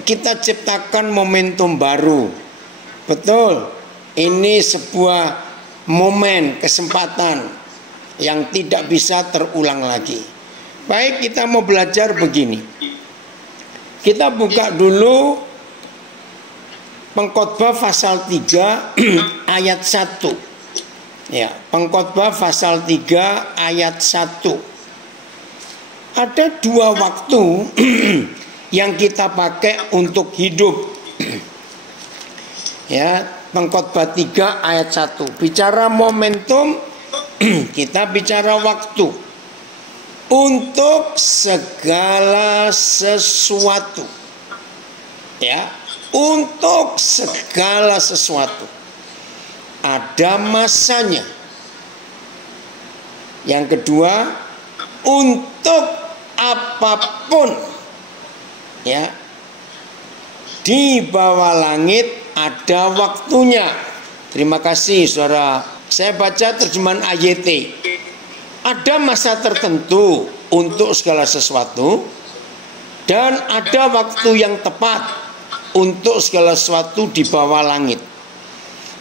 kita ciptakan momentum baru. Betul, ini sebuah momen, kesempatan yang tidak bisa terulang lagi. Baik, kita mau belajar begini. Kita buka dulu Pengkhotbah pasal 3 ayat 1. Ya, Pengkhotbah pasal 3 ayat 1. Ada dua waktu yang kita pakai untuk hidup. Ya, Pengkhotbah 3 ayat 1. Bicara momentum, kita bicara waktu. Untuk segala sesuatu. Ya, untuk segala sesuatu. Ada masanya. Yang kedua, untuk apapun, ya, di bawah langit ada waktunya. Terima kasih saudara. Saya baca terjemahan AYT. Ada masa tertentu untuk segala sesuatu, dan ada waktu yang tepat untuk segala sesuatu di bawah langit.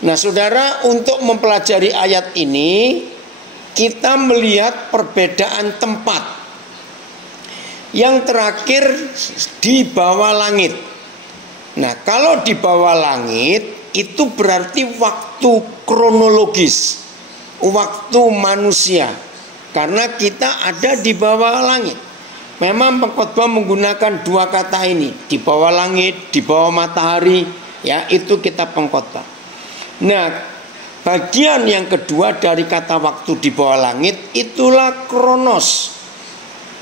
Nah saudara, untuk mempelajari ayat ini kita melihat perbedaan tempat. Yang terakhir di bawah langit. Nah kalau di bawah langit itu berarti waktu kronologis, waktu manusia, karena kita ada di bawah langit. Memang pengkhotbah menggunakan dua kata ini, di bawah langit, di bawah matahari, ya itu kita pengkhotbah. Nah, bagian yang kedua dari kata waktu di bawah langit itulah kronos.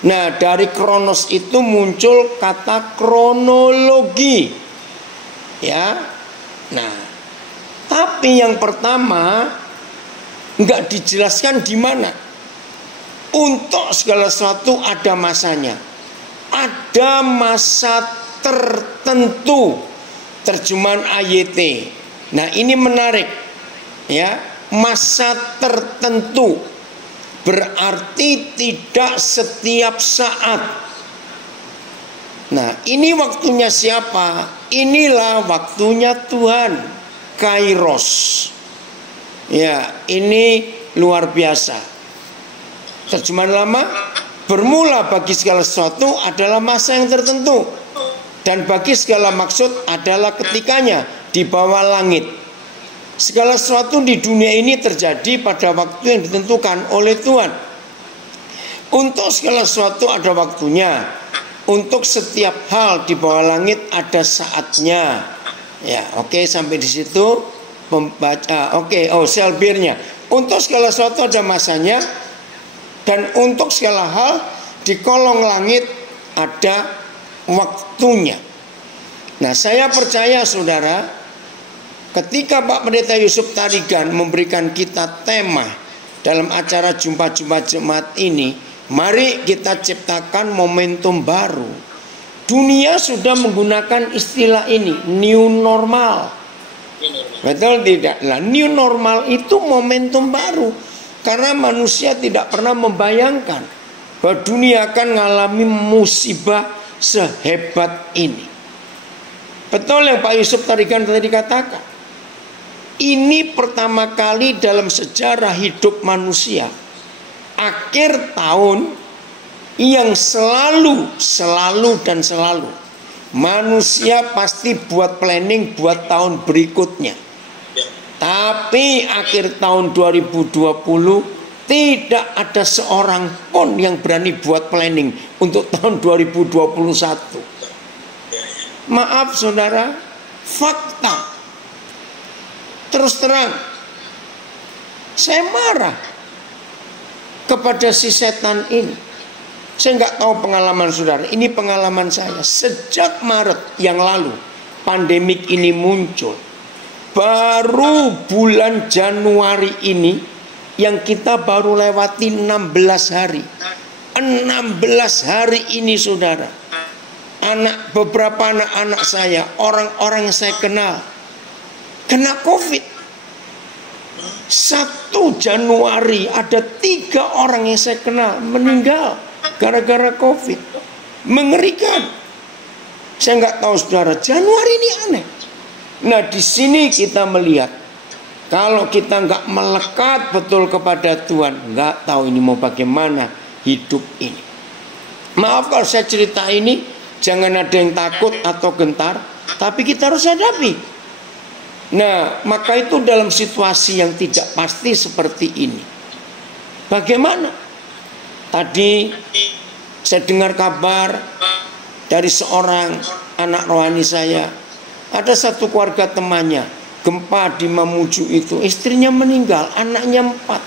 Nah, dari kronos itu muncul kata kronologi. Ya. Nah, tapi yang pertama enggak dijelaskan di mana. Untuk segala sesuatu ada masanya. Ada masa tertentu. Terjemahan AYT. Nah, ini menarik. Ya, masa tertentu berarti tidak setiap saat. Nah, ini waktunya siapa? Inilah waktunya Tuhan, Kairos. Ya, ini luar biasa. Terjemahan lama, bermula bagi segala sesuatu adalah masa yang tertentu, dan bagi segala maksud adalah ketikanya di bawah langit. Segala sesuatu di dunia ini terjadi pada waktu yang ditentukan oleh Tuhan. Untuk segala sesuatu ada waktunya. Untuk setiap hal di bawah langit ada saatnya. Ya, oke, sampai di situ pembaca. Oke, selbirnya. Untuk segala sesuatu ada masanya, dan untuk segala hal di kolong langit ada waktunya. Nah, saya percaya saudara, ketika Pak Pendeta Yusuf Tarigan memberikan kita tema dalam acara Jumpa-Jumpa Jemaat ini, mari kita ciptakan momentum baru. Dunia sudah menggunakan istilah ini, new normal. Betul tidak? Nah, new normal itu momentum baru. Karena manusia tidak pernah membayangkan bahwa dunia akan mengalami musibah sehebat ini. Betul yang Pak Yusuf Tarigan tadi katakan. Ini pertama kali dalam sejarah hidup manusia, akhir tahun yang selalu manusia pasti buat planning buat tahun berikutnya. Tapi akhir tahun 2020 tidak ada seorang pun yang berani buat planning untuk tahun 2021. Maaf saudara, fakta. Terus terang, saya marah kepada si setan ini. Saya nggak tahu pengalaman saudara, ini pengalaman saya. Sejak Maret yang lalu pandemik ini muncul, baru bulan Januari ini yang kita baru lewati 16 hari. 16 hari ini saudara, beberapa anak-anak saya, orang-orang yang saya kenal kena COVID. 1 Januari ada 3 orang yang saya kenal meninggal gara-gara COVID. Mengerikan. Saya nggak tahu saudara, Januari ini aneh. Nah di sini kita melihat, kalau kita nggak melekat betul kepada Tuhan, nggak tahu ini mau bagaimana hidup ini. Maaf kalau saya cerita ini, jangan ada yang takut atau gentar, tapi kita harus hadapi. Nah maka itu dalam situasi yang tidak pasti seperti ini, bagaimana? Tadi saya dengar kabar dari seorang anak rohani saya. Ada satu keluarga temannya, gempa di Mamuju itu, istrinya meninggal, anaknya 4.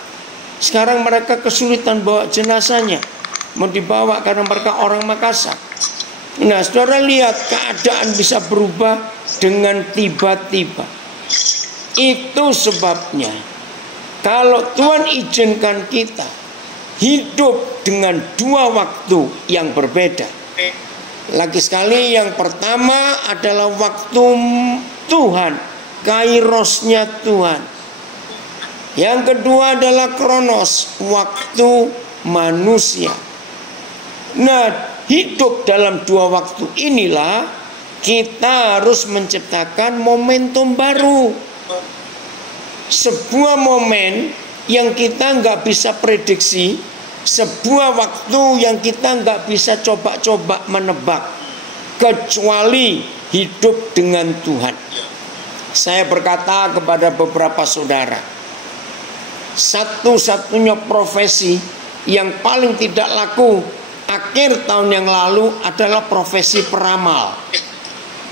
Sekarang mereka kesulitan bawa jenazahnya, mau dibawa karena mereka orang Makassar. Nah saudara lihat, keadaan bisa berubah dengan tiba-tiba. Itu sebabnya kalau Tuhan izinkan kita hidup dengan 2 waktu yang berbeda. Lagi sekali, yang pertama adalah waktu Tuhan, kairosnya Tuhan. Yang kedua adalah kronos, waktu manusia. Nah, hidup dalam 2 waktu inilah kita harus menciptakan momentum baru. Sebuah momen yang kita nggak bisa prediksi, sebuah waktu yang kita nggak bisa coba-coba menebak, kecuali hidup dengan Tuhan. Saya berkata kepada beberapa saudara, satu-satunya profesi yang paling tidak laku akhir tahun yang lalu adalah profesi peramal.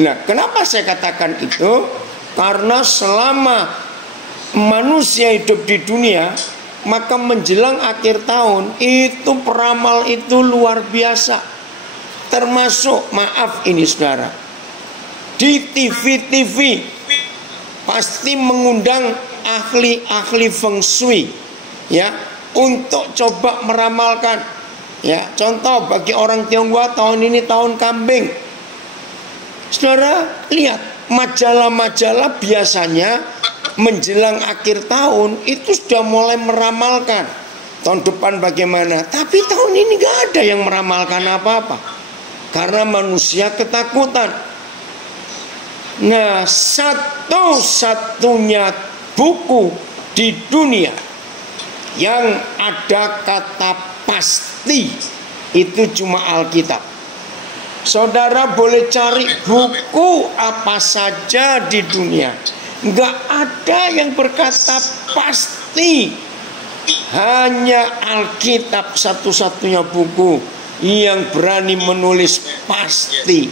Nah, kenapa saya katakan itu? Karena selama manusia hidup di dunia, maka menjelang akhir tahun itu peramal itu luar biasa. Termasuk, maaf ini saudara, di TV pasti mengundang ahli-ahli feng shui, ya, untuk coba meramalkan. Ya, contoh bagi orang Tionghoa, tahun ini tahun kambing. Saudara lihat, majalah-majalah biasanya menjelang akhir tahun itu sudah mulai meramalkan tahun depan bagaimana. Tapi tahun ini gak ada yang meramalkan apa-apa, karena manusia ketakutan. Nah, satu-satunya buku di dunia yang ada kata pasti itu cuma Alkitab. Saudara boleh cari buku apa saja di dunia, nggak ada yang berkata pasti. Hanya Alkitab satu-satunya buku yang berani menulis pasti.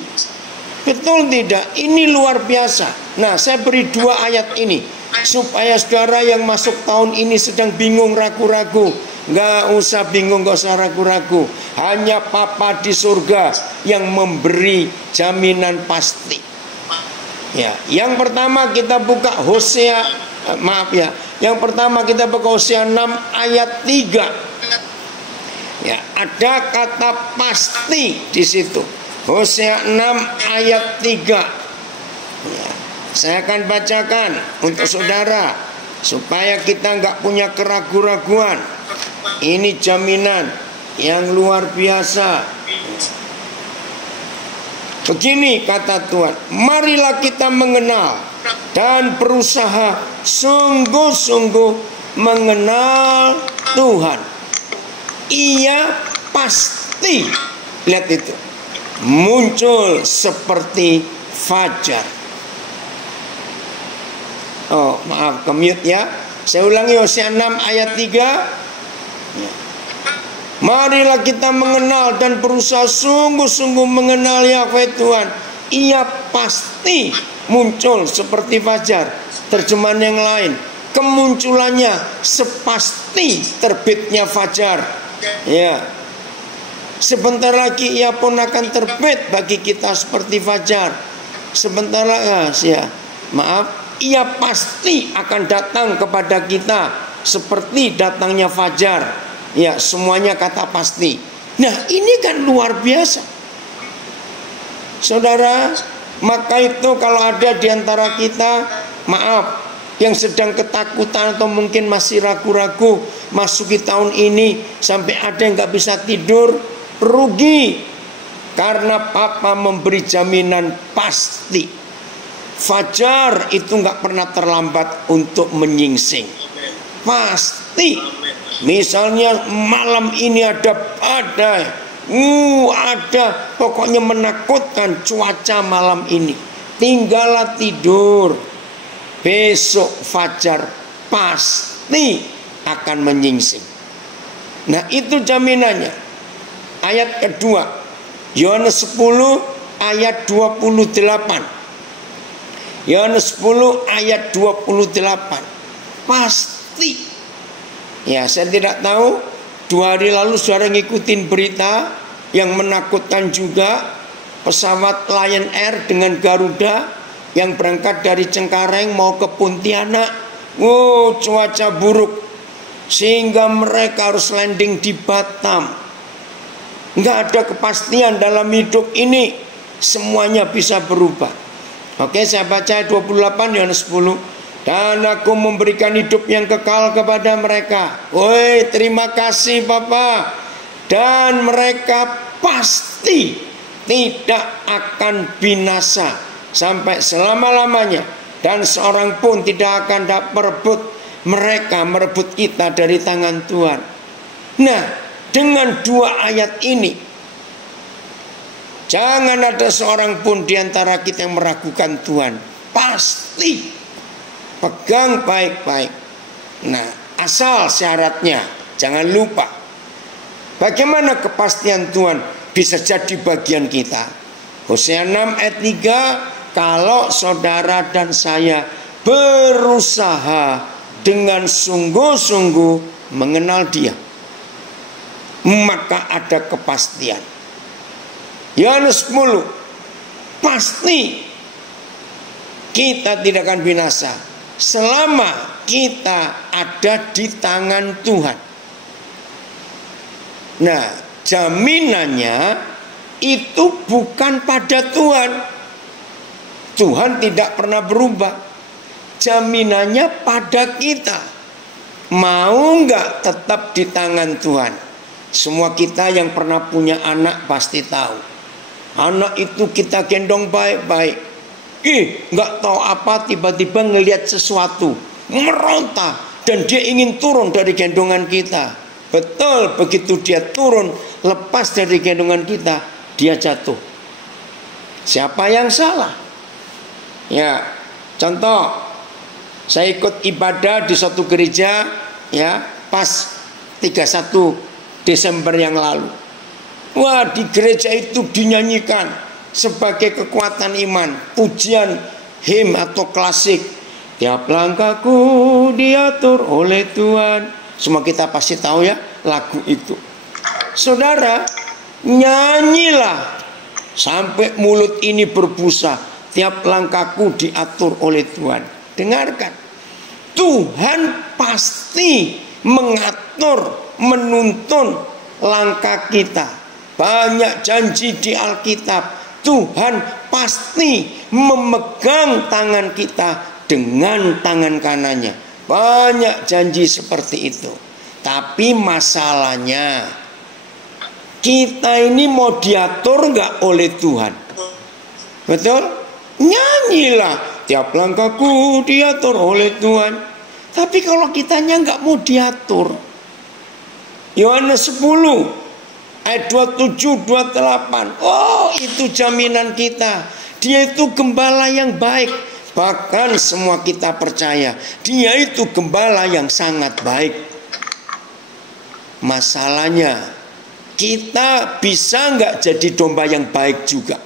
Betul tidak? Ini luar biasa. Nah, saya beri 2 ayat ini supaya saudara yang masuk tahun ini sedang bingung, ragu-ragu, nggak usah bingung, nggak usah ragu-ragu. Hanya Papa di surga yang memberi jaminan pasti. Ya, yang pertama kita buka Hosea, yang pertama kita buka Hosea 6 ayat 3. Ya, ada kata pasti di situ. Hosea 6 ayat 3. Ya, saya akan bacakan untuk saudara supaya kita nggak punya keraguan-raguan. Ini jaminan yang luar biasa. Begini kata Tuhan, marilah kita mengenal dan berusaha sungguh-sungguh mengenal Tuhan. Ia pasti, lihat itu, muncul seperti fajar. Oh maaf, kemute ya. Saya ulangi Hosea 6 ayat 3. Marilah kita mengenal dan berusaha sungguh-sungguh mengenal Yahweh Tuhan. Ia pasti muncul seperti fajar. Terjemahan yang lain, kemunculannya sepasti terbitnya fajar. Ya, sebentar lagi ia pun akan terbit bagi kita seperti fajar. Sebentar lagi, ya, maaf, ia pasti akan datang kepada kita seperti datangnya fajar. Ya, semuanya kata pasti. Nah, ini kan luar biasa, saudara. Maka itu kalau ada di antara kita, maaf, yang sedang ketakutan atau mungkin masih ragu-ragu masuki tahun ini, sampai ada yang gak bisa tidur, rugi. Karena Papa memberi jaminan pasti. Fajar itu nggak pernah terlambat untuk menyingsing. Pasti. Misalnya malam ini ada badai, ada pokoknya menakutkan cuaca malam ini. Tinggallah tidur. Besok fajar pasti akan menyingsing. Nah, itu jaminannya. Ayat kedua, Yohanes 10 ayat 28. Yohanes 10 ayat 28. Pasti. Ya, saya tidak tahu 2 hari lalu saudara ngikutin berita yang menakutkan juga, pesawat Lion Air dengan Garuda yang berangkat dari Cengkareng mau ke Pontianak. Cuaca buruk sehingga mereka harus landing di Batam. Nggak ada kepastian dalam hidup ini, semuanya bisa berubah. Oke, saya baca 28 Yohanes 10. Dan aku memberikan hidup yang kekal kepada mereka. Woi, terima kasih Bapa. Dan mereka pasti tidak akan binasa sampai selama-lamanya. Dan seorang pun tidak akan merebut kita dari tangan Tuhan. Nah, dengan 2 ayat ini, jangan ada seorang pun di antara kita yang meragukan Tuhan. Pasti. Pegang baik-baik. Nah, asal syaratnya, jangan lupa. Bagaimana kepastian Tuhan bisa jadi bagian kita? Hosea 6 ayat 3, kalau saudara dan saya berusaha dengan sungguh-sungguh mengenal Dia, maka ada kepastian. Yohanes 10, pasti kita tidak akan binasa selama kita ada di tangan Tuhan. Nah, jaminannya itu bukan pada Tuhan. Tuhan tidak pernah berubah. Jaminannya pada kita. Mau nggak tetap di tangan Tuhan? Semua kita yang pernah punya anak pasti tahu. Anak itu kita gendong baik-baik. Nggak tahu apa, tiba-tiba ngelihat sesuatu, meronta, dan dia ingin turun dari gendongan kita. Betul, begitu dia turun, lepas dari gendongan kita, dia jatuh. Siapa yang salah? Ya, contoh, saya ikut ibadah di satu gereja, ya, pas 31 Desember yang lalu. Wah, di gereja itu dinyanyikan sebagai kekuatan iman, pujian hymn atau klasik. Tiap langkahku diatur oleh Tuhan. Semua kita pasti tahu ya lagu itu. Saudara, nyanyilah sampai mulut ini berbusa. Tiap langkahku diatur oleh Tuhan. Dengarkan, Tuhan pasti mengatur, menuntun langkah kita. Banyak janji di Alkitab. Tuhan pasti memegang tangan kita dengan tangan kanannya. Banyak janji seperti itu. Tapi masalahnya, kita ini mau diatur nggak oleh Tuhan? Betul? Nyanyilah, tiap langkahku diatur oleh Tuhan. Tapi kalau kitanya nggak mau diatur, Yohanes 10 ayat 27, 28. Oh, itu jaminan kita. Dia itu gembala yang baik. Bahkan semua kita percaya dia itu gembala yang sangat baik. Masalahnya, kita bisa nggak jadi domba yang baik juga?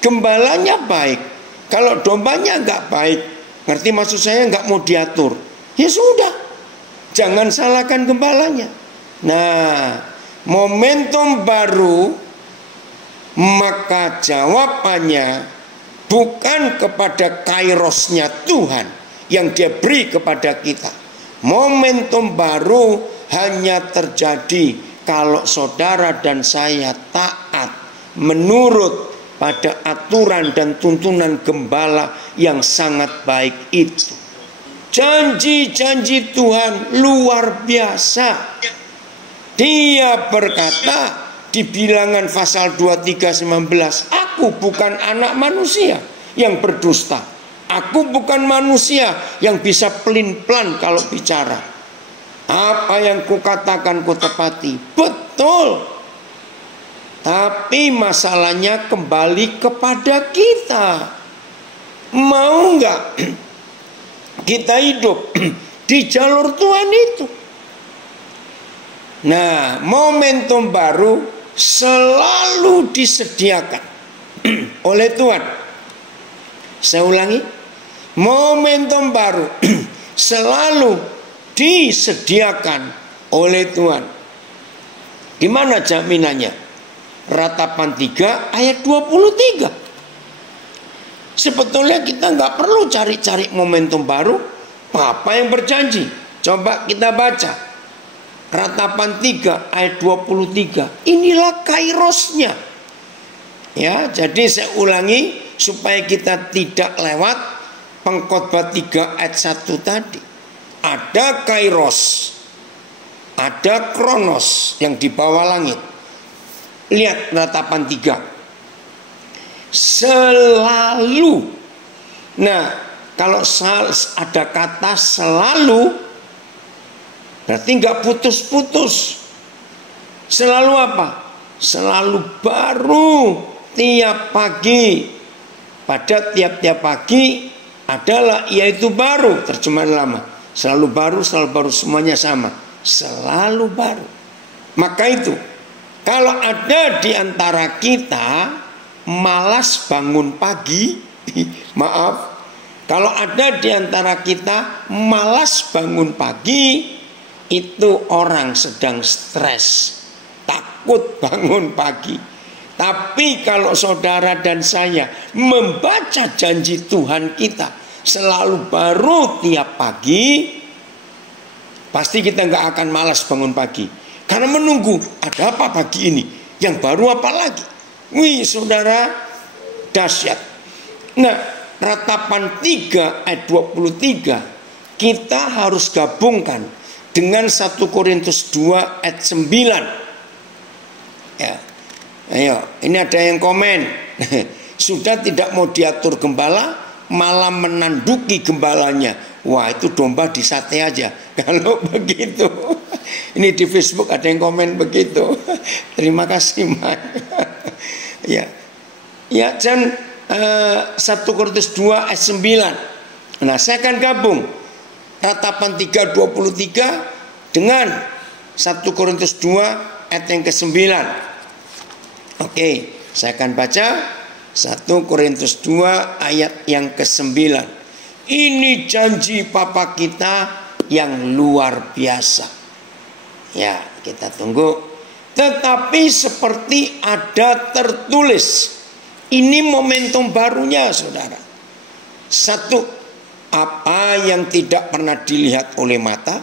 Gembalanya baik. Kalau dombanya nggak baik, ngerti maksud saya, nggak mau diatur, ya sudah, jangan salahkan gembalanya. Nah, momentum baru, maka jawabannya bukan kepada kairosnya Tuhan yang dia beri kepada kita. Momentum baru hanya terjadi kalau saudara dan saya taat menurut pada aturan dan tuntunan gembala yang sangat baik itu. Janji-janji Tuhan luar biasa. Dia berkata, di Bilangan pasal 23:19, aku bukan anak manusia yang berdusta. Aku bukan manusia yang bisa pelin-pelan kalau bicara. Apa yang kukatakan kutepati. Betul. Tapi masalahnya kembali kepada kita. Mau nggak kita hidup di jalur Tuhan itu? Nah, momentum baru selalu disediakan oleh Tuhan. Saya ulangi, momentum baru selalu disediakan oleh Tuhan. Di mana jaminannya? Ratapan 3 ayat 23. Sebetulnya kita nggak perlu cari-cari momentum baru. Apa yang berjanji? Coba kita baca. Ratapan 3 ayat 23. Inilah kairosnya. Ya, jadi saya ulangi supaya kita tidak lewat Pengkhotbah 3 ayat 1 tadi. Ada kairos, ada kronos yang di bawah langit. Lihat ratapan 3. Selalu. Nah, kalau ada kata selalu, berarti nggak putus-putus. Selalu apa? Selalu baru tiap pagi. Pada tiap-tiap pagi adalah yaitu baru. Terjemahan lama. Selalu baru, semuanya sama. Selalu baru. Maka itu, kalau ada di antara kita malas bangun pagi, maaf, kalau ada di antara kita malas bangun pagi, itu orang sedang stres, takut bangun pagi. Tapi kalau saudara dan saya membaca janji Tuhan kita selalu baru tiap pagi, pasti kita nggak akan malas bangun pagi. Karena menunggu, ada apa pagi ini? Yang baru apa lagi? Wih saudara, dahsyat. Nah, ratapan 3 ayat 23 kita harus gabungkan dengan 1 Korintus 2 ayat 9. Ya. Ayo, ini ada yang komen. Sudah tidak mau diatur gembala, malah menanduki gembalanya. Wah, itu domba disate aja. Kalau begitu. Ini di Facebook ada yang komen begitu. Terima kasih, Mak. Ya. Ya, dan 1 Korintus 2 ayat 9. Nah, saya akan gabung ratapan 3:23 dengan 1 Korintus 2 ayat yang ke-9. Oke, saya akan baca 1 Korintus 2 ayat yang ke-9. Ini janji Papa kita yang luar biasa. Ya, kita tunggu. Tetapi seperti ada tertulis. Ini momentum barunya, saudara. 1, apa yang tidak pernah dilihat oleh mata.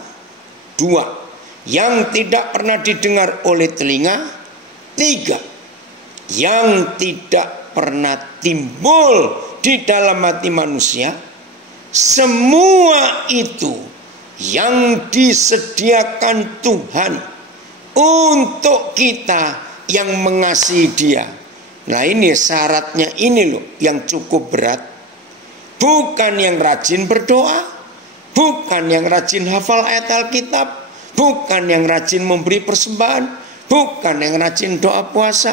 2, yang tidak pernah didengar oleh telinga. 3, yang tidak pernah timbul di dalam hati manusia. Semua itu yang disediakan Tuhan untuk kita yang mengasihi Dia. Nah, ini syaratnya ini loh yang cukup berat. Bukan yang rajin berdoa, bukan yang rajin hafal ayat Alkitab, bukan yang rajin memberi persembahan, bukan yang rajin doa puasa.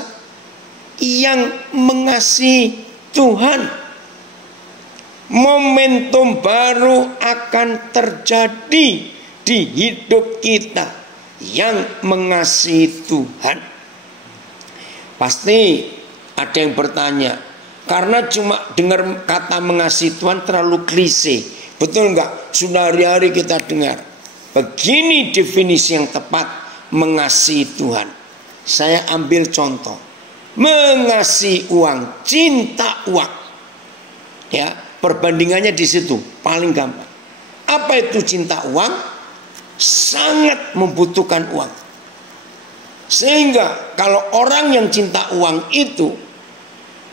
Yang mengasihi Tuhan. Momentum baru akan terjadi di hidup kita yang mengasihi Tuhan. Pasti ada yang bertanya, karena cuma dengar kata mengasihi Tuhan terlalu klise. Betul enggak? Sudah hari-hari kita dengar. Begini definisi yang tepat mengasihi Tuhan. Saya ambil contoh. Mengasihi uang, cinta uang. Ya, perbandingannya di situ paling gampang. Apa itu cinta uang? Sangat membutuhkan uang. Sehingga kalau orang yang cinta uang itu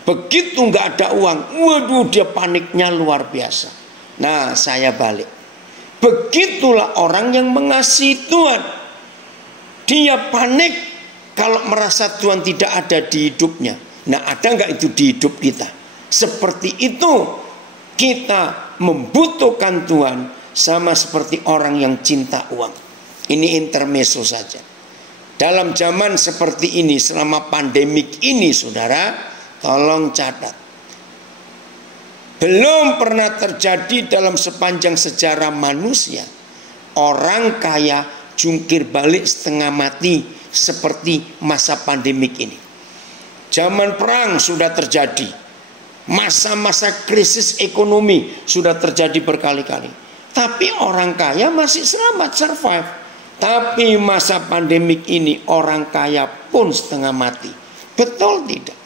begitu nggak ada uang, waduh dia paniknya luar biasa. Nah, saya balik. Begitulah orang yang mengasihi Tuhan. Dia panik kalau merasa Tuhan tidak ada di hidupnya. Nah, ada nggak itu di hidup kita? Seperti itu kita membutuhkan Tuhan, sama seperti orang yang cinta uang. Ini intermezzo saja. Dalam zaman seperti ini, selama pandemik ini, saudara, tolong catat. Belum pernah terjadi dalam sepanjang sejarah manusia orang kaya jungkir balik setengah mati seperti masa pandemik ini. Zaman perang sudah terjadi, masa-masa krisis ekonomi sudah terjadi berkali-kali, tapi orang kaya masih selamat, survive. Tapi masa pandemik ini orang kaya pun setengah mati. Betul tidak?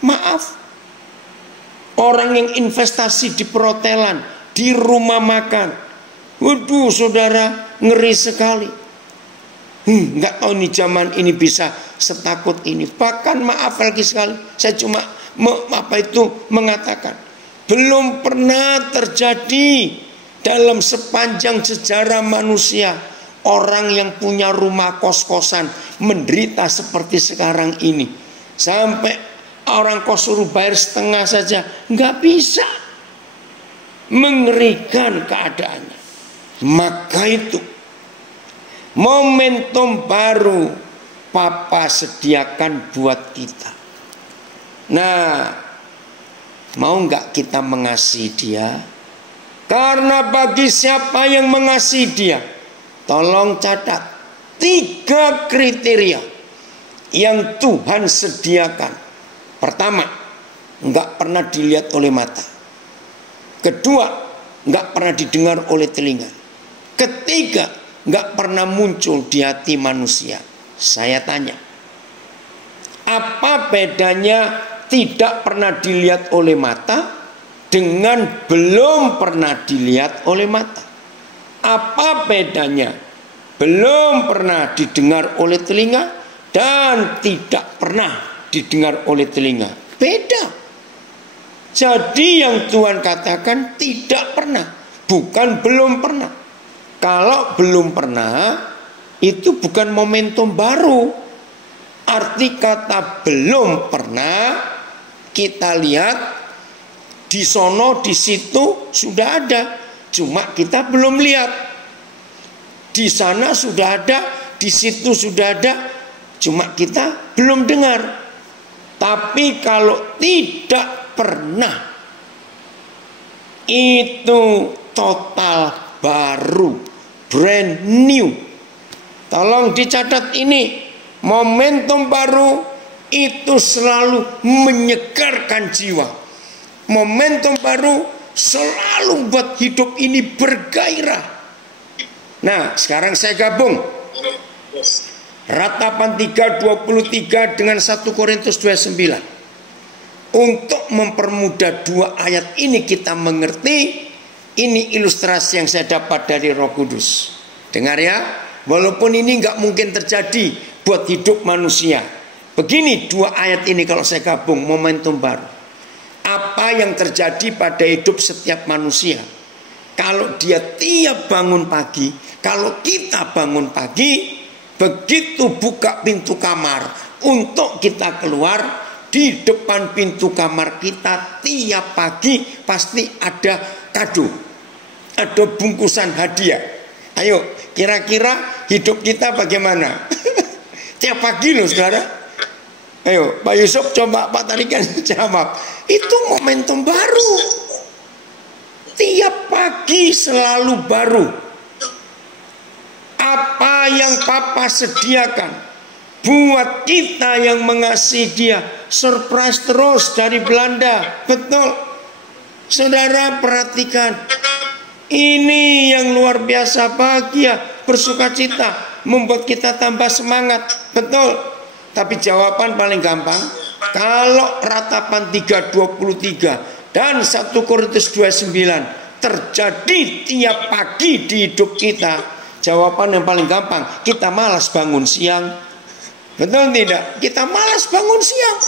Maaf, orang yang investasi di perhotelan, di rumah makan, waduh saudara, ngeri sekali. Nggak tahu nih zaman ini bisa setakut ini. Bahkan maaf lagi sekali, saya cuma mengatakan, belum pernah terjadi dalam sepanjang sejarah manusia orang yang punya rumah kos-kosan menderita seperti sekarang ini. Sampai orang kos suruh bayar setengah saja, nggak bisa. Mengerikan keadaannya. Maka itu momentum baru Papa sediakan buat kita. Nah, mau nggak kita mengasihi dia? Karena bagi siapa yang mengasihi dia, tolong catat 3 kriteria yang Tuhan sediakan. Pertama, nggak pernah dilihat oleh mata. Kedua, nggak pernah didengar oleh telinga. Ketiga, nggak pernah muncul di hati manusia. Saya tanya, apa bedanya tidak pernah dilihat oleh mata dengan belum pernah dilihat oleh mata? Apa bedanya belum pernah didengar oleh telinga dan tidak pernah didengar oleh telinga? Beda. Jadi yang Tuhan katakan tidak pernah, bukan belum pernah. Kalau belum pernah, itu bukan momentum baru. Arti kata belum pernah, kita lihat di sono, di situ sudah ada, cuma kita belum lihat. Di sana sudah ada, di situ sudah ada, cuma kita belum dengar. Tapi kalau tidak pernah, itu total baru, brand new. Tolong dicatat ini, momentum baru itu selalu menyegarkan jiwa. Momentum baru selalu buat hidup ini bergairah. Nah, sekarang saya gabung Ratapan 3:23 dengan 1 Korintus 2:9. Untuk mempermudah 2 ayat ini kita mengerti. Ini ilustrasi yang saya dapat dari Roh Kudus. Dengar ya, walaupun ini nggak mungkin terjadi buat hidup manusia. Begini 2 ayat ini kalau saya gabung, momentum baru. Apa yang terjadi pada hidup setiap manusia? Kalau dia tiap bangun pagi, kalau kita bangun pagi, begitu buka pintu kamar untuk kita keluar, di depan pintu kamar kita tiap pagi pasti ada kado, ada bungkusan hadiah. Ayo, kira-kira hidup kita bagaimana? Tiap pagi loh saudara. Ayo Pak Yusuf, coba Pak Tarikan jawab. Itu momentum baru. Tiap pagi selalu baru. Apa yang Papa sediakan buat kita yang mengasihi dia, surprise terus dari Belanda. Betul. Saudara perhatikan, ini yang luar biasa, bahagia, bersukacita, membuat kita tambah semangat. Betul. Tapi jawaban paling gampang, kalau Ratapan 3:23 dan 1 Korintus 2:9 terjadi tiap pagi di hidup kita, jawaban yang paling gampang, kita malas bangun siang. Betul tidak? Kita malas bangun siang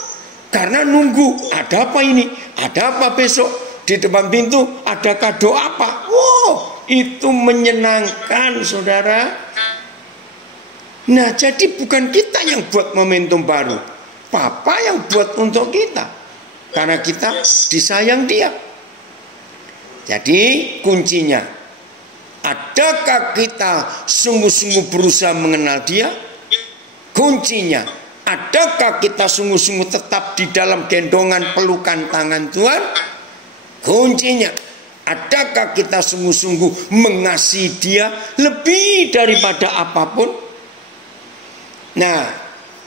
karena nunggu, ada apa ini? Ada apa besok? Di depan pintu ada kado apa? Wow, itu menyenangkan saudara. Nah, jadi bukan kita yang buat momentum baru, Papa yang buat untuk kita, karena kita disayang Dia. Jadi kuncinya, adakah kita sungguh-sungguh berusaha mengenal Dia? Kuncinya, adakah kita sungguh-sungguh tetap di dalam gendongan pelukan tangan Tuhan? Kuncinya, adakah kita sungguh-sungguh mengasihi Dia lebih daripada apapun? Nah,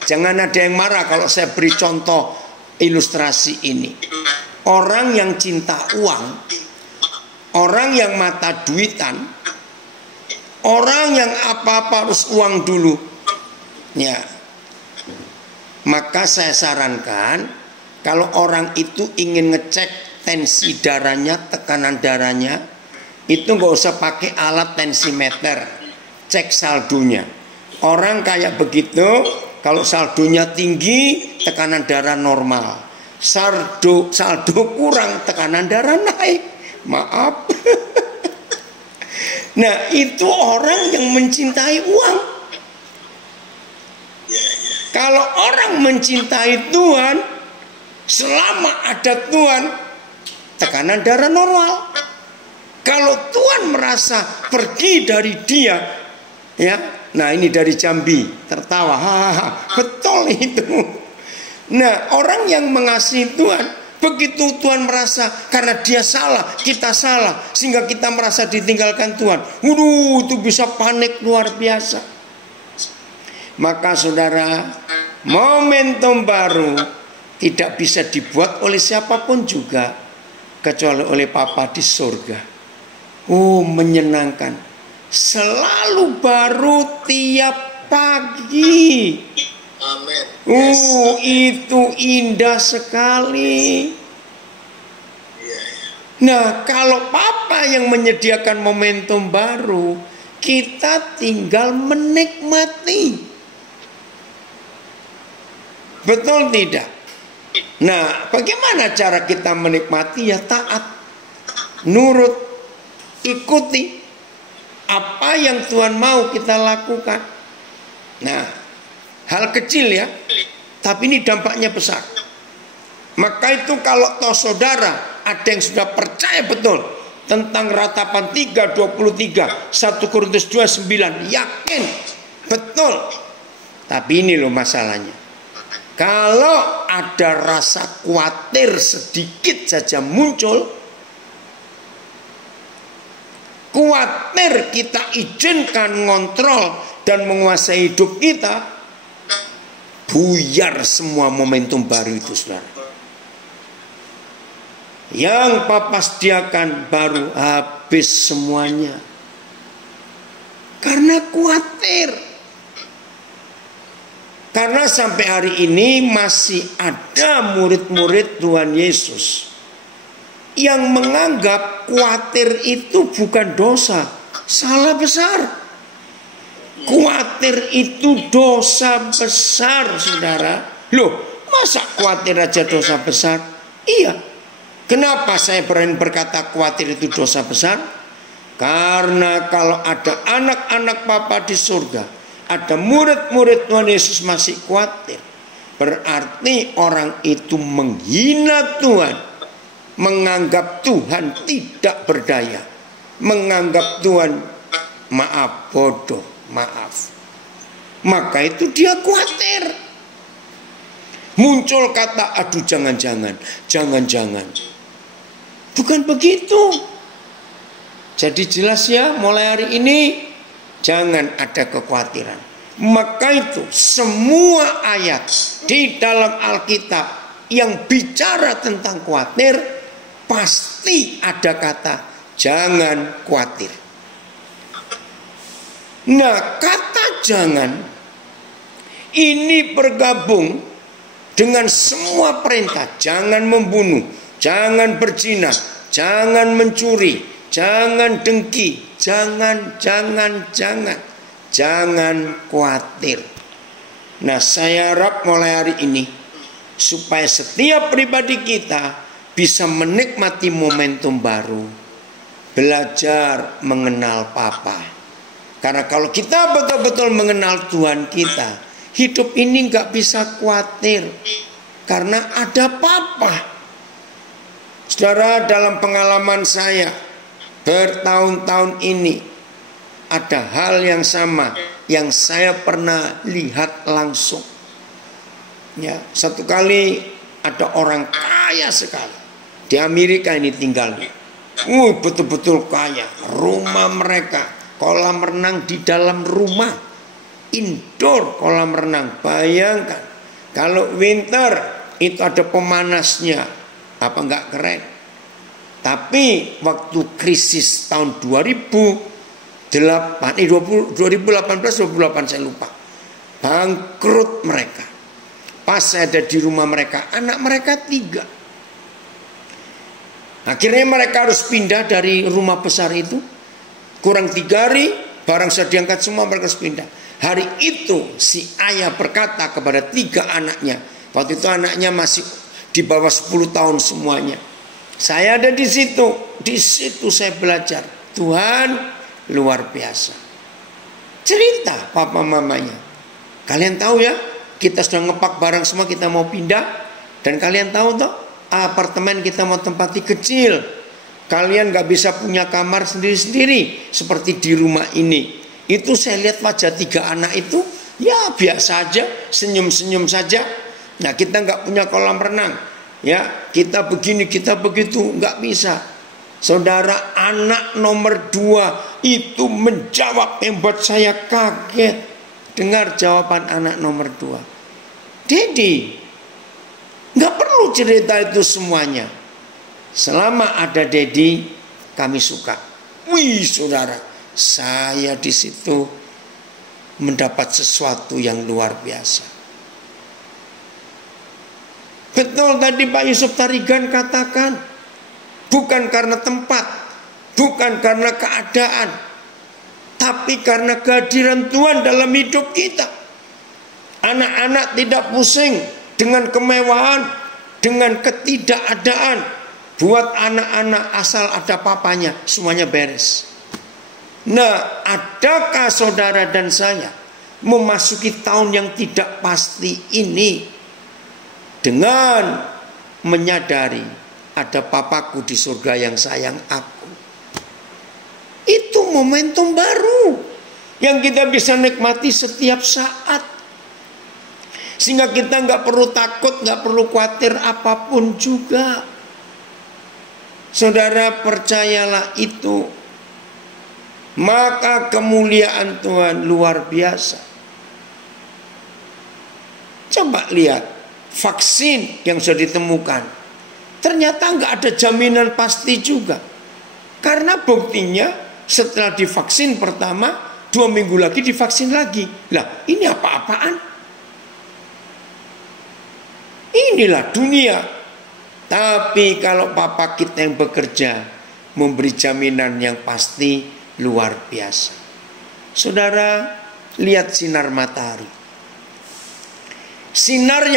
jangan ada yang marah kalau saya beri contoh ilustrasi ini. Orang yang cinta uang, orang yang mata duitan, orang yang apa-apa harus uang dulu, ya, maka saya sarankan kalau orang itu ingin ngecek tensi darahnya, tekanan darahnya, itu nggak usah pakai alat tensimeter, cek saldonya. Orang kayak begitu, kalau saldonya tinggi, tekanan darah normal. Saldo kurang, tekanan darah naik. Maaf. Nah, itu orang yang mencintai uang. Kalau orang mencintai Tuhan, selama ada Tuhan, tekanan darah normal. Kalau Tuhan merasa pergi dari dia, ya, nah ini dari Jambi, tertawa, hahaha, betul itu. Nah, orang yang mengasihi Tuhan, begitu Tuhan merasa karena dia salah, kita salah, sehingga kita merasa ditinggalkan Tuhan, waduh, itu bisa panik luar biasa. Maka saudara, momentum baru tidak bisa dibuat oleh siapapun juga, kecuali oleh Papa di surga. Oh, menyenangkan, selalu baru tiap pagi. Amin. Itu indah sekali. Nah, kalau Papa yang menyediakan momentum baru, kita tinggal menikmati. Betul tidak? Nah, bagaimana cara kita menikmati? Ya taat, nurut, ikuti apa yang Tuhan mau kita lakukan. Nah, hal kecil ya, tapi ini dampaknya besar. Maka itu kalau toh saudara ada yang sudah percaya betul tentang ratapan 3:23, 1 Korintus 2:9, yakin betul. Tapi ini loh masalahnya. Kalau ada rasa khawatir sedikit saja muncul, khawatir kita izinkan ngontrol dan menguasai hidup kita, buyar semua momentum baru itu, saudara. Yang Papa sediakan baru habis semuanya. Karena khawatir. Karena sampai hari ini masih ada murid-murid Tuhan Yesus yang menganggap khawatir itu bukan dosa, salah besar. Khawatir itu dosa besar, saudara. Loh, masa khawatir aja dosa besar? Iya. Kenapa saya berani berkata khawatir itu dosa besar? Karena kalau ada anak-anak Papa di surga, ada murid-murid Tuhan Yesus masih khawatir, berarti orang itu menghina Tuhan, menganggap Tuhan tidak berdaya, menganggap Tuhan bodoh, maaf. Maka itu dia khawatir. Muncul kata, aduh jangan-jangan. Bukan begitu. Jadi jelas ya, mulai hari ini jangan ada kekhawatiran. Maka itu semua ayat di dalam Alkitab yang bicara tentang khawatir, pasti ada kata jangan khawatir. Nah, kata jangan ini bergabung dengan semua perintah. Jangan membunuh, jangan berzina, jangan mencuri, jangan dengki, jangan khawatir. Nah, saya harap mulai hari ini supaya setiap pribadi kita bisa menikmati momentum baru, belajar mengenal Papa. Karena kalau kita betul-betul mengenal Tuhan kita, hidup ini nggak bisa khawatir karena ada Papa. Saudara, dalam pengalaman saya bertahun-tahun ini, ada hal yang sama yang saya pernah lihat langsung. Ya, satu kali ada orang kaya sekali di Amerika ini tinggalnya. Betul-betul kaya. Rumah mereka, kolam renang di dalam rumah, indoor kolam renang. Bayangkan kalau winter itu ada pemanasnya, apa enggak keren? Tapi waktu krisis tahun 2018 saya lupa, bangkrut mereka. Pas saya ada di rumah mereka, anak mereka 3. Akhirnya mereka harus pindah dari rumah besar itu. Kurang 3 hari, barang sudah diangkat semua, mereka harus pindah. Hari itu si ayah berkata kepada 3 anaknya. Waktu itu anaknya masih di bawah 10 tahun semuanya. Saya ada di situ. Di situ saya belajar. Tuhan luar biasa. Cerita papa mamanya. Kalian tahu ya, kita sudah ngepak barang semua, kita mau pindah. Dan kalian tahu toh, apartemen kita mau tempati kecil. Kalian gak bisa punya kamar sendiri-sendiri seperti di rumah ini. Itu saya lihat wajah 3 anak itu, ya biasa aja, senyum-senyum saja. Nah, kita gak punya kolam renang, ya kita begini, kita begitu, gak bisa. Saudara, anak nomor 2 itu menjawab yang buat saya kaget. Dengar jawaban anak nomor 2. Dedi, gak perlu cerita itu semuanya. Selama ada Dedi, kami suka. Wih, saudara, saya di situ mendapat sesuatu yang luar biasa. Betul tadi Pak Yusuf Tarigan katakan, bukan karena tempat, bukan karena keadaan, tapi karena kehadiran Tuhan dalam hidup kita. Anak-anak tidak pusing dengan kemewahan, dengan ketidakadaan. Buat anak-anak asal ada papanya, semuanya beres. Nah, adakah saudara dan saya memasuki tahun yang tidak pasti ini dengan menyadari ada papaku di surga yang sayang aku? Itu momentum baru yang kita bisa nikmati setiap saat. Sehingga kita nggak perlu takut, nggak perlu khawatir apapun juga. Saudara, percayalah itu, maka kemuliaan Tuhan luar biasa. Coba lihat vaksin yang sudah ditemukan, ternyata nggak ada jaminan pasti juga. Karena buktinya setelah divaksin pertama, 2 minggu lagi divaksin lagi. Lah, ini apa-apaan? Inilah dunia. Tapi kalau Papa kita yang bekerja memberi jaminan yang pasti, luar biasa. Saudara, lihat sinar matahari. Sinar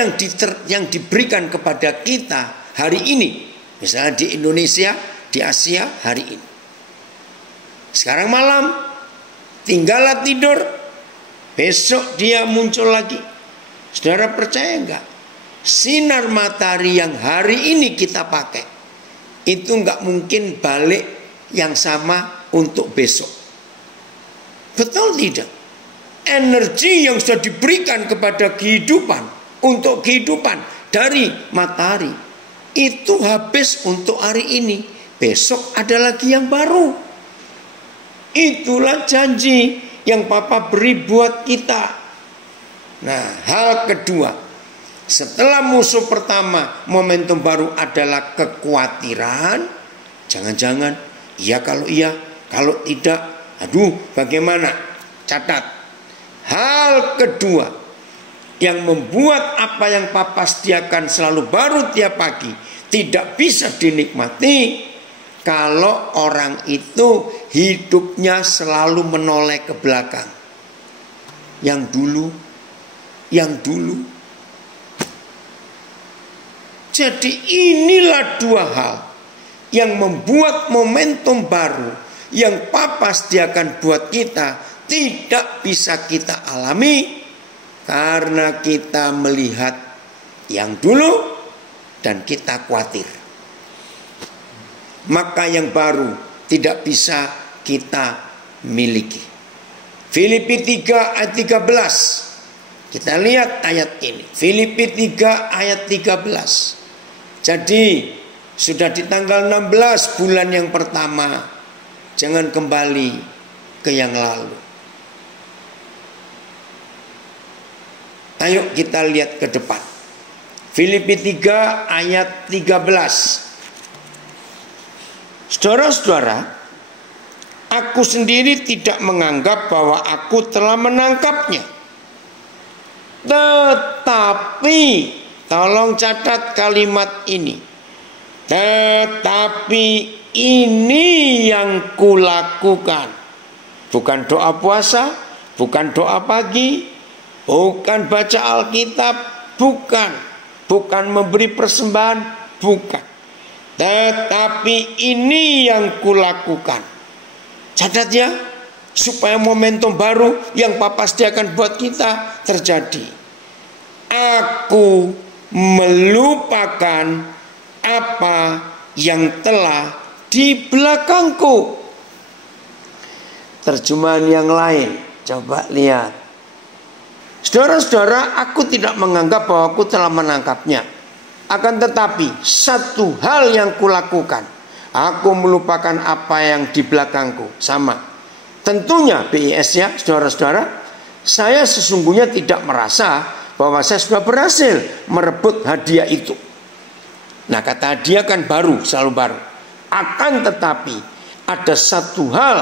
yang diberikan kepada kita hari ini, misalnya di Indonesia, di Asia hari ini. Sekarang malam, tinggallah tidur, besok dia muncul lagi. Saudara percaya enggak? Sinar matahari yang hari ini kita pakai itu nggak mungkin balik yang sama untuk besok. Betul tidak? Energi yang sudah diberikan kepada kehidupan, untuk kehidupan dari matahari, itu habis untuk hari ini. Besok ada lagi yang baru. Itulah janji yang Papa beri buat kita. Nah, hal kedua, setelah musuh pertama, momentum baru adalah kekhawatiran. Jangan-jangan, iya kalau iya, kalau tidak, aduh bagaimana? Catat. Hal kedua yang membuat apa yang Papa sediakan selalu baru tiap pagi tidak bisa dinikmati kalau orang itu hidupnya selalu menoleh ke belakang. Yang dulu. Jadi inilah 2 hal yang membuat momentum baru yang Papa sediakan buat kita tidak bisa kita alami karena kita melihat yang dulu dan kita khawatir. Maka yang baru tidak bisa kita miliki. Filipi 3 ayat 13. Kita lihat ayat ini. Filipi 3 ayat 13. Jadi sudah di tanggal 16 bulan yang pertama. Jangan kembali ke yang lalu. Ayo kita lihat ke depan. Filipi 3 ayat 13. Saudara-saudara, aku sendiri tidak menganggap bahwa aku telah menangkapnya. Tetapi, tolong catat kalimat ini. Tetapi ini yang kulakukan. Bukan doa puasa, bukan doa pagi, bukan baca Alkitab, bukan memberi persembahan, bukan. Tetapi ini yang kulakukan. Catat ya, supaya momentum baru yang Papa sediakan buat kita terjadi. Aku melupakan apa yang telah di belakangku. Terjemahan yang lain, coba lihat. Saudara-saudara, aku tidak menganggap bahwa aku telah menangkapnya. Akan tetapi satu hal yang kulakukan, aku melupakan apa yang di belakangku. Sama. Tentunya BIS ya, saudara-saudara, saya sesungguhnya tidak merasa bahwa saya sudah berhasil merebut hadiah itu. Nah, kata hadiah kan baru, selalu baru. Akan tetapi ada satu hal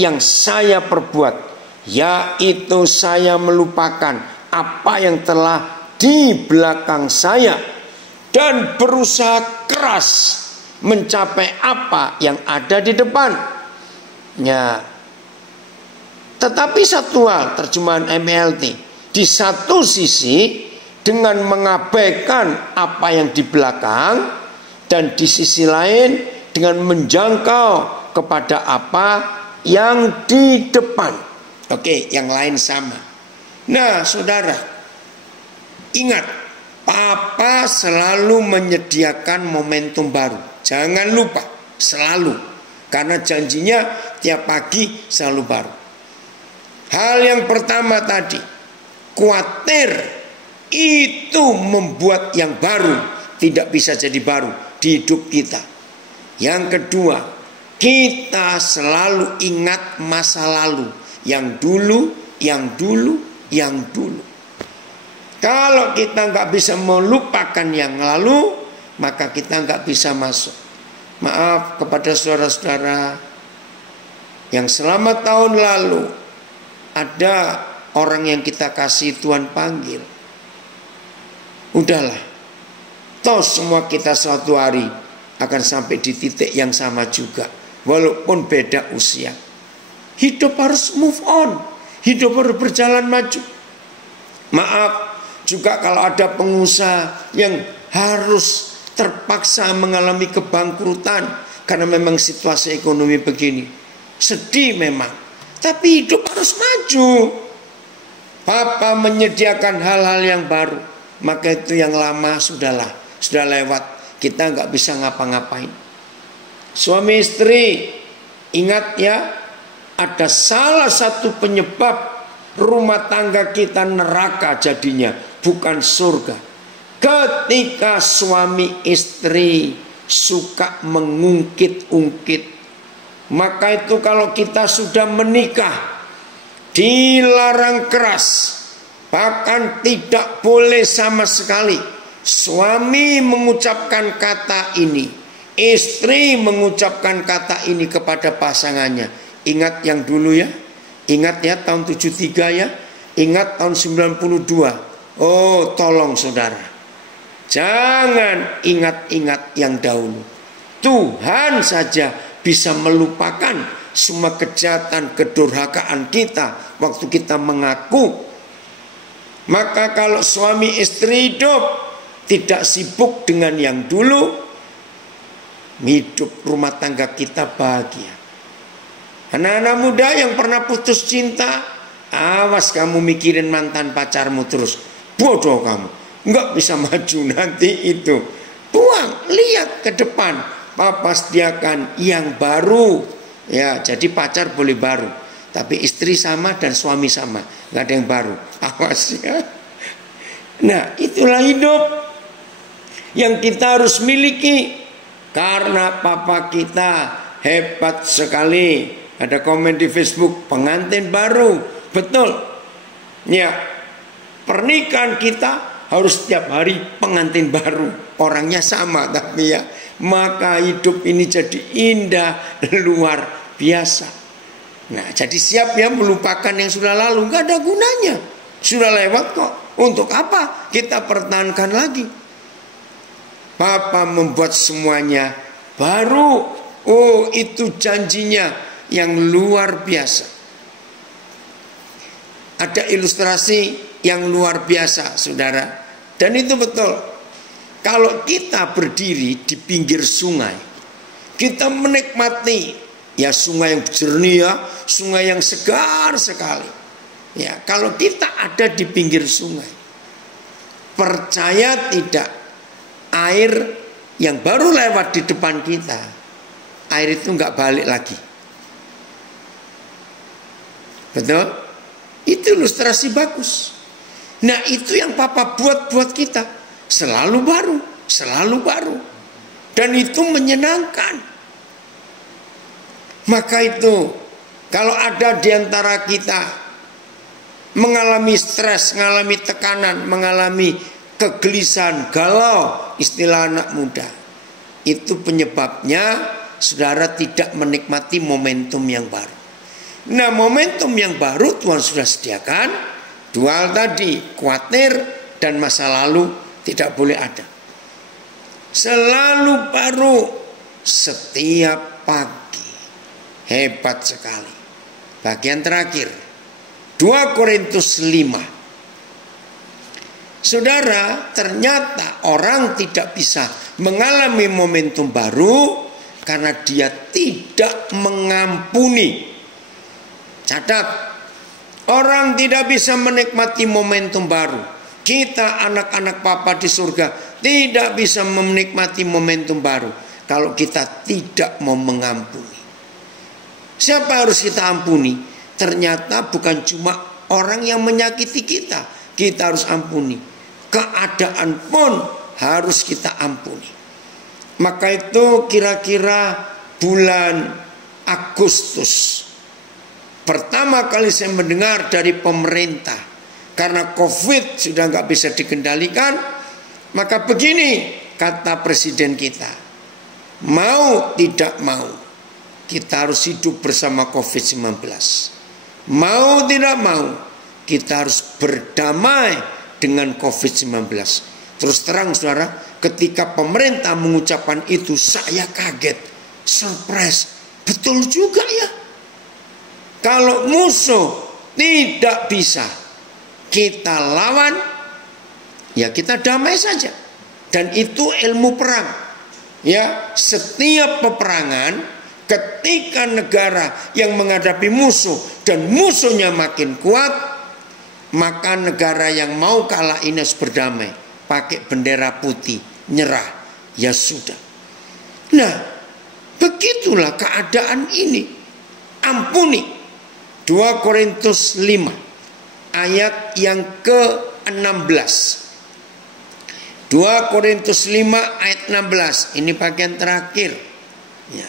yang saya perbuat, yaitu saya melupakan apa yang telah di belakang saya dan berusaha keras mencapai apa yang ada di depan. Ya. Tetapi satu hal, terjemahan MLT, di satu sisi dengan mengabaikan apa yang di belakang, dan di sisi lain dengan menjangkau kepada apa yang di depan. Oke, yang lain sama. Nah, saudara, ingat, Papa selalu menyediakan momentum baru. Jangan lupa, selalu. Karena janjinya tiap pagi selalu baru. Hal yang pertama tadi, khawatir itu membuat yang baru tidak bisa jadi baru di hidup kita. Yang kedua, kita selalu ingat masa lalu. Yang dulu, yang dulu, yang dulu. Kalau kita nggak bisa melupakan yang lalu, maka kita nggak bisa masuk. Maaf kepada saudara-saudara yang selama tahun lalu ada orang yang kita kasih Tuhan panggil. Udahlah, toh semua kita suatu hari akan sampai di titik yang sama juga, walaupun beda usia. Hidup harus move on, hidup harus berjalan maju. Maaf juga kalau ada pengusaha yang harus terpaksa mengalami kebangkrutan karena memang situasi ekonomi begini. Sedih memang, tapi hidup harus maju. Papa menyediakan hal-hal yang baru, maka itu yang lama sudahlah, sudah lewat. Kita nggak bisa ngapa-ngapain. Suami istri, ingat ya, ada salah satu penyebab rumah tangga kita neraka jadinya, bukan surga. Ketika suami istri suka mengungkit-ungkit, maka itu kalau kita sudah menikah dilarang keras, bahkan tidak boleh sama sekali suami mengucapkan kata ini, istri mengucapkan kata ini kepada pasangannya. Ingat yang dulu ya, ingat ya tahun 73 ya, ingat tahun 92. Oh tolong saudara, jangan ingat-ingat yang dahulu. Tuhan saja bisa melupakan semua kejahatan, kedurhakaan kita waktu kita mengaku. Maka kalau suami istri hidup tidak sibuk dengan yang dulu, hidup rumah tangga kita bahagia. Anak-anak muda yang pernah putus cinta, awas kamu mikirin mantan pacarmu terus. Bodoh kamu, nggak bisa maju nanti itu. Buang, lihat ke depan. Papa sediakan yang baru. Ya, jadi pacar boleh baru, tapi istri sama dan suami sama, nggak ada yang baru. Awas ya. Nah, itulah hidup yang kita harus miliki. Karena papa kita hebat sekali. Ada komen di Facebook, pengantin baru. Betul. Ya, pernikahan kita harus setiap hari pengantin baru. Orangnya sama tapi ya. Maka hidup ini jadi indah, luar biasa. Nah, jadi siap ya melupakan yang sudah lalu. Gak ada gunanya. Sudah lewat kok. Untuk apa kita pertahankan lagi? Papa membuat semuanya baru. Oh, itu janjinya yang luar biasa. Ada ilustrasi yang luar biasa, saudara. Dan itu betul. Kalau kita berdiri di pinggir sungai, kita menikmati ya sungai yang jernih ya, sungai yang segar sekali. Ya, kalau kita ada di pinggir sungai, percaya tidak, air yang baru lewat di depan kita, air itu nggak balik lagi. Betul? Itu ilustrasi bagus. Nah, itu yang papa buat kita. Selalu baru, selalu baru. Dan itu menyenangkan. Maka itu, kalau ada di antara kita mengalami stres, mengalami tekanan, mengalami kegelisahan, galau, istilah anak muda, itu penyebabnya saudara tidak menikmati momentum yang baru. Nah, momentum yang baru Tuhan sudah sediakan. Dua hal tadi, khawatir dan masa lalu tidak boleh ada. Selalu baru setiap pagi. Hebat sekali. Bagian terakhir, 2 Korintus 5. Saudara, ternyata orang tidak bisa mengalami momentum baru karena dia tidak mengampuni. Catat, orang tidak bisa menikmati momentum baru. Kita anak-anak papa di surga tidak bisa menikmati momentum baru kalau kita tidak mau mengampuni. Siapa harus kita ampuni? Ternyata bukan cuma orang yang menyakiti kita, kita harus ampuni. Keadaan pun harus kita ampuni. Maka itu kira-kira bulan Agustus, pertama kali saya mendengar dari pemerintah, karena COVID sudah nggak bisa dikendalikan, maka begini kata presiden kita, mau tidak mau kita harus hidup bersama COVID-19. Mau tidak mau kita harus berdamai dengan COVID-19. Terus terang saudara, ketika pemerintah mengucapkan itu saya kaget, surprise, betul juga ya. Kalau musuh tidak bisa kita lawan, ya kita damai saja. Dan itu ilmu perang. Ya, setiap peperangan ketika negara yang menghadapi musuh dan musuhnya makin kuat, maka negara yang mau kalah ini harus berdamai, pakai bendera putih, nyerah. Ya sudah. Nah, begitulah keadaan ini. Ampuni. 2 Korintus 5 ayat yang ke-16. 2 Korintus 5 ayat 16. Ini bagian terakhir ya.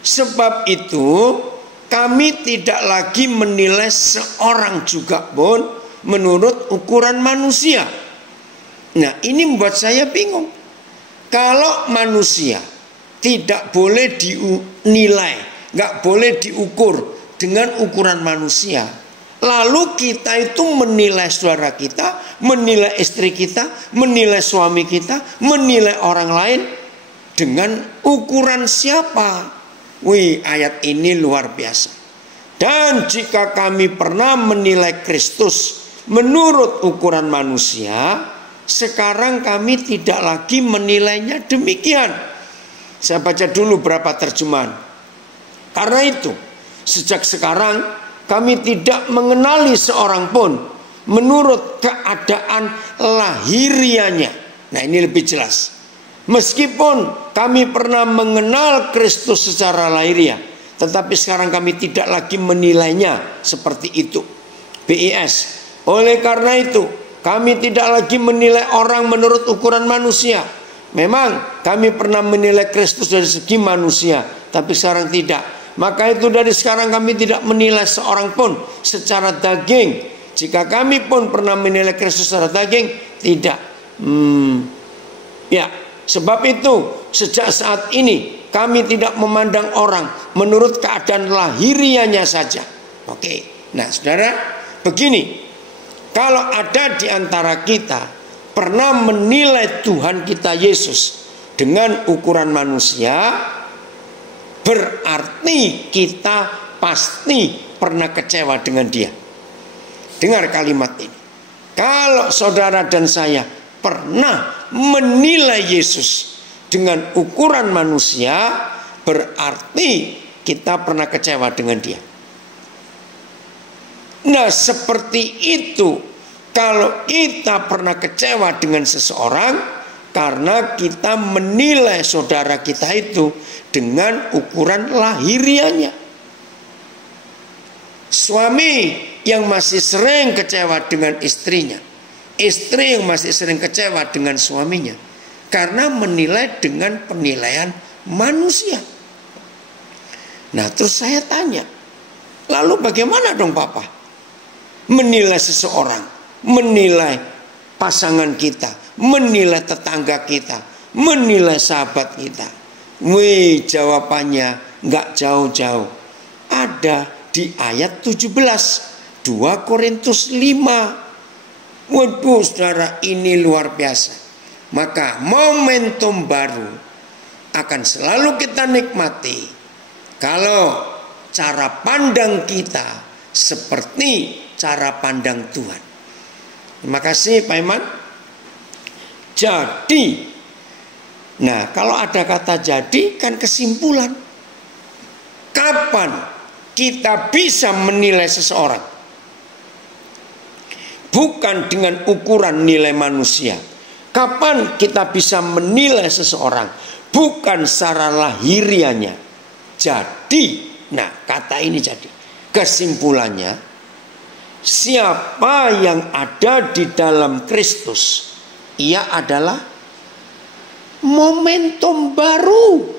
Sebab itu kami tidak lagi menilai seorang juga pun menurut ukuran manusia. Nah, ini membuat saya bingung. Kalau manusia tidak boleh dinilai, nggak boleh diukur dengan ukuran manusia, lalu kita itu menilai saudara kita, menilai istri kita, menilai suami kita, menilai orang lain dengan ukuran siapa? Wih, ayat ini luar biasa. Dan jika kami pernah menilai Kristus menurut ukuran manusia, sekarang kami tidak lagi menilainya demikian. Saya baca dulu berapa terjemahan. Karena itu, Sejak sekarang kami tidak mengenali seorang pun menurut keadaan lahirianya. Nah, ini lebih jelas. Meskipun kami pernah mengenal Kristus secara lahiriah, tetapi sekarang kami tidak lagi menilainya seperti itu. BIS. Oleh karena itu, kami tidak lagi menilai orang menurut ukuran manusia. Memang kami pernah menilai Kristus dari segi manusia, tapi sekarang tidak. Maka itu dari sekarang kami tidak menilai seorang pun secara daging. Jika kami pun pernah menilai Kristus secara daging, tidak. Ya, sebab itu sejak saat ini kami tidak memandang orang menurut keadaan lahirianya saja. Oke, nah saudara, begini. Kalau ada di antara kita pernah menilai Tuhan kita Yesus dengan ukuran manusia, berarti kita pasti pernah kecewa dengan dia. Dengar kalimat ini. Kalau saudara dan saya pernah menilai Yesus dengan ukuran manusia, berarti kita pernah kecewa dengan dia. Nah, seperti itu, kalau kita pernah kecewa dengan seseorang karena kita menilai saudara kita itu dengan ukuran lahirianya. Suami yang masih sering kecewa dengan istrinya, istri yang masih sering kecewa dengan suaminya karena menilai dengan penilaian manusia. Nah, terus saya tanya, lalu bagaimana dong Papa? Menilai seseorang, menilai pasangan kita, menilai tetangga kita, menilai sahabat kita. Wih, jawabannya nggak jauh-jauh. Ada di ayat 17, 2 Korintus 5. Waduh saudara, ini luar biasa. Maka momentum baru akan selalu kita nikmati kalau cara pandang kita seperti cara pandang Tuhan. Terima kasih Pak Iman. Jadi, nah kalau ada kata jadi kan kesimpulan. Kapan kita bisa menilai seseorang? Bukan dengan ukuran nilai manusia. Kapan kita bisa menilai seseorang? Bukan secara lahirianya. Jadi, nah kata ini jadi. Kesimpulannya, siapa yang ada di dalam Kristus, ia adalah momentum baru,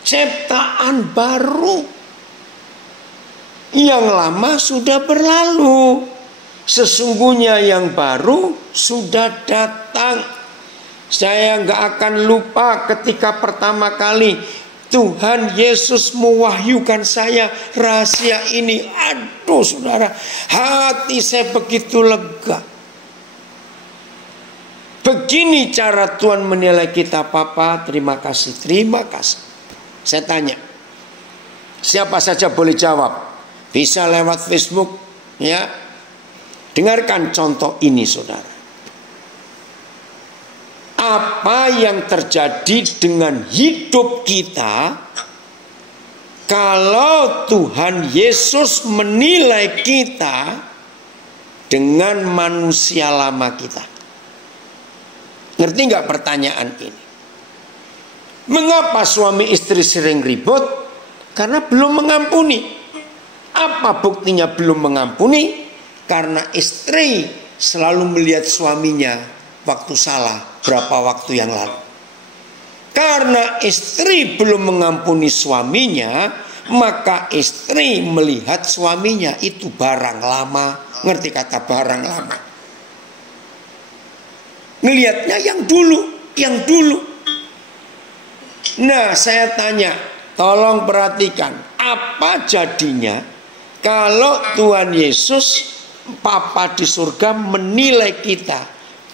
ciptaan baru. Yang lama sudah berlalu, sesungguhnya yang baru sudah datang. Saya nggak akan lupa ketika pertama kali Tuhan Yesus mewahyukan saya rahasia ini. Aduh saudara, hati saya begitu lega. Begini cara Tuhan menilai kita. Papa, terima kasih, terima kasih. Saya tanya, siapa saja boleh jawab. Bisa lewat Facebook, ya. Dengarkan contoh ini saudara. Apa yang terjadi dengan hidup kita kalau Tuhan Yesus menilai kita dengan manusia lama kita? Ngerti nggak pertanyaan ini? Mengapa suami istri sering ribut? Karena belum mengampuni. Apa buktinya belum mengampuni? Karena istri selalu melihat suaminya waktu salah berapa waktu yang lalu. Karena istri belum mengampuni suaminya, maka istri melihat suaminya itu barang lama. Ngerti kata barang lama? Ngelihatnya yang dulu, yang dulu. Nah, saya tanya, tolong perhatikan, apa jadinya kalau Tuhan Yesus, Papa di surga menilai kita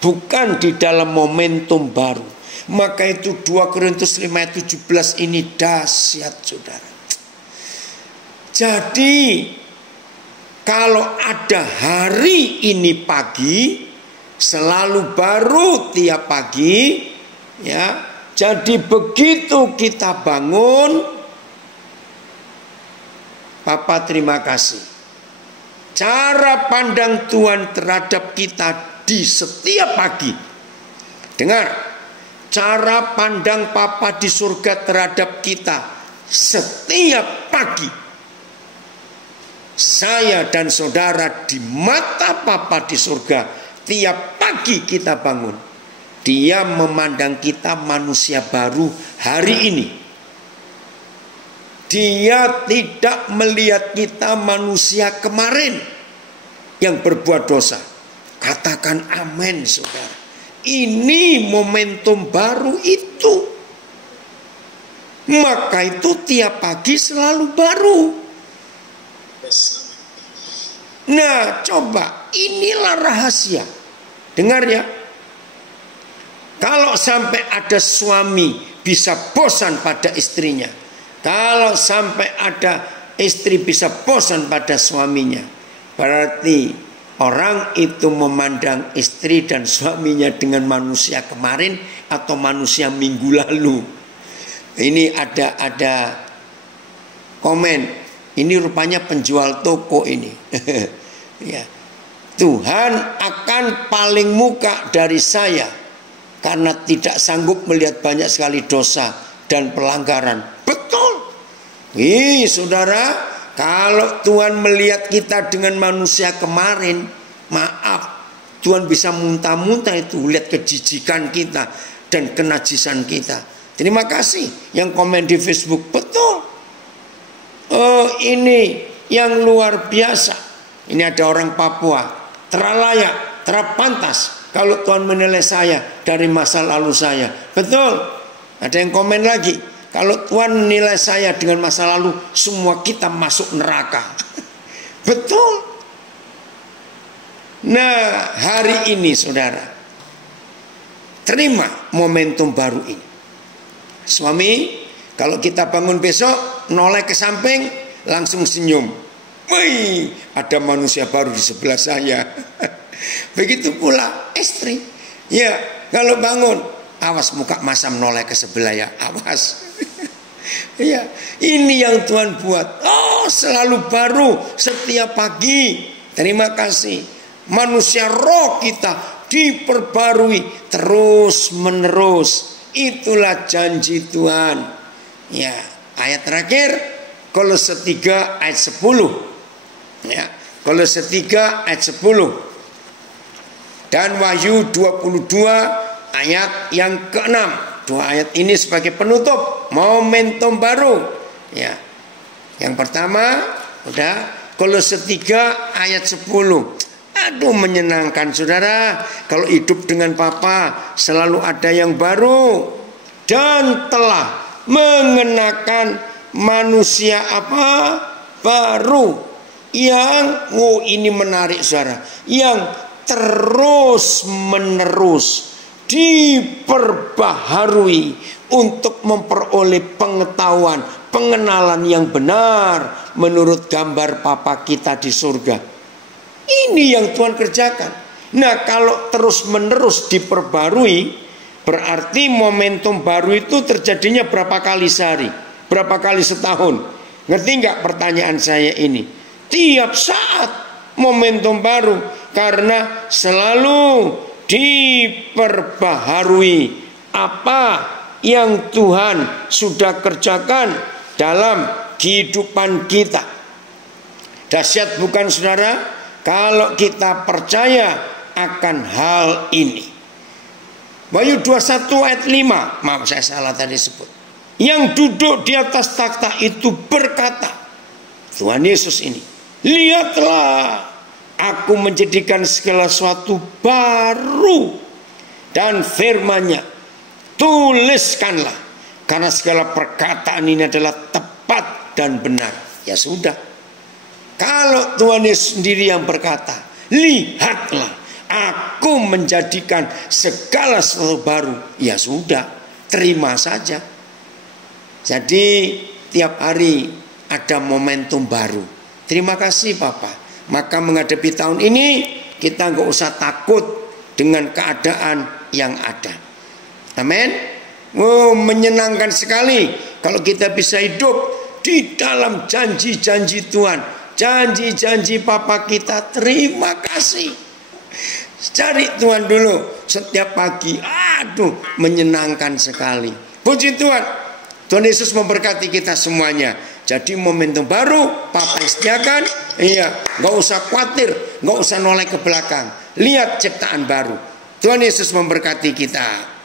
bukan di dalam momentum baru? Maka itu 2 Korintus 5 ayat 17 ini dahsyat saudara. Jadi kalau ada hari ini pagi, selalu baru tiap pagi, ya. Jadi begitu kita bangun, Papa terima kasih. Cara pandang Tuhan terhadap kita di setiap pagi. Dengar, cara pandang Papa di surga terhadap kita setiap pagi. Saya dan saudara di mata Papa di surga, tiap pagi kita bangun, Dia memandang kita manusia baru hari ini. Dia tidak melihat kita manusia kemarin yang berbuat dosa. Katakan amin, saudara. Ini momentum baru itu. Maka itu tiap pagi selalu baru. Nah, coba, inilah rahasia. Dengar ya. Kalau sampai ada suami bisa bosan pada istrinya, kalau sampai ada istri bisa bosan pada suaminya, berarti orang itu memandang istri dan suaminya dengan manusia kemarin atau manusia minggu lalu. Ini ada komen, ini rupanya penjual toko ini. Ya. Tuhan akan paling muka dari saya karena tidak sanggup melihat banyak sekali dosa dan pelanggaran. Betul. Saudara, kalau Tuhan melihat kita dengan manusia kemarin, maaf, Tuhan bisa muntah-muntah itu lihat kejijikan kita dan kenajisan kita. Terima kasih yang komen di Facebook. Betul. Oh, ini yang luar biasa. Ini ada orang Papua, terlayak, terpantas kalau Tuhan menilai saya dari masa lalu saya. Betul. Ada yang komen lagi, kalau Tuhan menilai saya dengan masa lalu, semua kita masuk neraka. Betul. Nah, hari ini saudara, terima momentum baru ini. Suami, kalau kita bangun besok, noleh ke samping, langsung senyum. Wih, ada manusia baru di sebelah saya. Begitu pula istri. Ya, kalau bangun, awas muka masam noleh ke sebelah ya, awas. Ya, ini yang Tuhan buat. Oh, selalu baru setiap pagi. Terima kasih. Manusia roh kita diperbarui terus menerus. Itulah janji Tuhan. Ya, ayat terakhir Kolose 3 ayat 10. Ya, Kolose 3 ayat 10. Dan Wahyu 22 ayat yang ke-6. Dua ayat ini sebagai penutup momentum baru. Ya. Yang pertama, udah Kolose 3 ayat 10. Aduh, menyenangkan saudara. Kalau hidup dengan Papa selalu ada yang baru. Dan telah mengenakan manusia apa? Baru. Yang, ini menarik saudara. Yang terus menerus diperbaharui untuk memperoleh pengetahuan, pengenalan yang benar menurut gambar Papa kita di surga. Ini yang Tuhan kerjakan. Nah, kalau terus menerus diperbarui, berarti momentum baru itu terjadinya berapa kali sehari, berapa kali setahun. Ngerti nggak pertanyaan saya ini? Tiap saat momentum baru, karena selalu diperbaharui apa yang Tuhan sudah kerjakan dalam kehidupan kita. Dahsyat bukan saudara, kalau kita percaya akan hal ini. Wahyu 21 ayat 5, maaf saya salah tadi sebut. Yang duduk di atas takhta itu berkata, Tuhan Yesus ini, lihatlah, aku menjadikan segala sesuatu baru. Dan firman-Nya, tuliskanlah, karena segala perkataan ini adalah tepat dan benar. Ya sudah. Kalau Tuhan Yesus sendiri yang berkata, lihatlah, aku menjadikan segala sesuatu baru. Ya sudah, terima saja. Jadi tiap hari ada momentum baru. Terima kasih Papa. Maka menghadapi tahun ini kita nggak usah takut dengan keadaan yang ada. Amin. Oh, menyenangkan sekali kalau kita bisa hidup di dalam janji-janji Tuhan, janji-janji Papa kita. Terima kasih. Cari Tuhan dulu setiap pagi. Aduh, menyenangkan sekali. Puji Tuhan. Tuhan Yesus memberkati kita semuanya. Jadi momentum baru Papa sediakan. Iya, nggak usah khawatir, nggak usah noleh ke belakang. Lihat ciptaan baru. Tuhan Yesus memberkati kita.